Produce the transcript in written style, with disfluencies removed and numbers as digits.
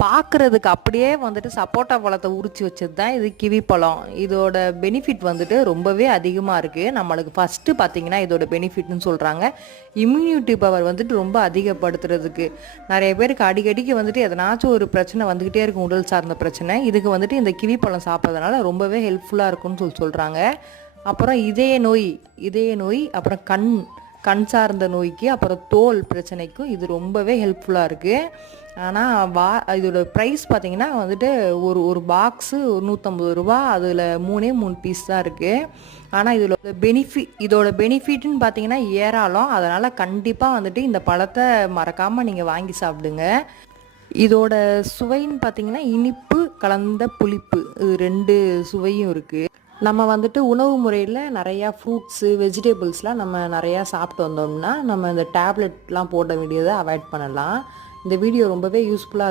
பார்க்குறதுக்கு அப்படியே வந்துட்டு சப்போட்டா பழத்தை உரிச்சு வச்சது தான் இது கிவி பழம். இதோட பெனிஃபிட் வந்துட்டு ரொம்பவே அதிகமாக இருக்குது. நம்மளுக்கு ஃபஸ்ட்டு பார்த்திங்கன்னா இதோட பெனிஃபிட்னு சொல்கிறாங்க இம்யூனிட்டி பவர் வந்துட்டு ரொம்ப அதிகப்படுத்துறதுக்கு. நிறைய பேருக்கு அடிக்கடிக்கு வந்துட்டு எதனாச்சும் ஒரு பிரச்சனை வந்துக்கிட்டே இருக்கும், உடல் சார்ந்த பிரச்சனை. இதுக்கு வந்துட்டு இந்த கிவி பழம் சாப்பிட்றதுனால ரொம்பவே ஹெல்ப்ஃபுல்லாக இருக்கும்னு சொல்கிறாங்க. அப்புறம் இதய நோய் அப்புறம் கண் சார்ந்த நோய்க்கு, அப்புறம் தோல் பிரச்சனைக்கும் இது ரொம்பவே ஹெல்ப்ஃபுல்லாக இருக்குது. ஆனால் இதோட ப்ரைஸ் பார்த்திங்கன்னா வந்துட்டு ஒரு பாக்ஸு 150 ரூபா. அதில் 3 பீஸ் தான் இருக்குது. ஆனால் இதோட பெனிஃபிட்னு பார்த்திங்கன்னா ஏராளம். அதனால் கண்டிப்பாக வந்துட்டு இந்த பழத்தை மறக்காமல் நீங்கள் வாங்கி சாப்பிடுங்க. இதோட சுவைன்னு பார்த்திங்கன்னா இனிப்பு கலந்த புளிப்பு, இது 2 சுவையும் இருக்குது. நம்ம வந்துட்டு உணவு முறையில் நிறையா ஃப்ரூட்ஸு வெஜிடபிள்ஸ்லாம் நம்ம நிறையா சாப்பிட்டு வந்தோம்னா நம்ம இந்த டேப்லெட்லாம் போட வேண்டியதை அவாய்ட் பண்ணலாம். இந்த வீடியோ ரொம்பவே யூஸ்ஃபுல்லாக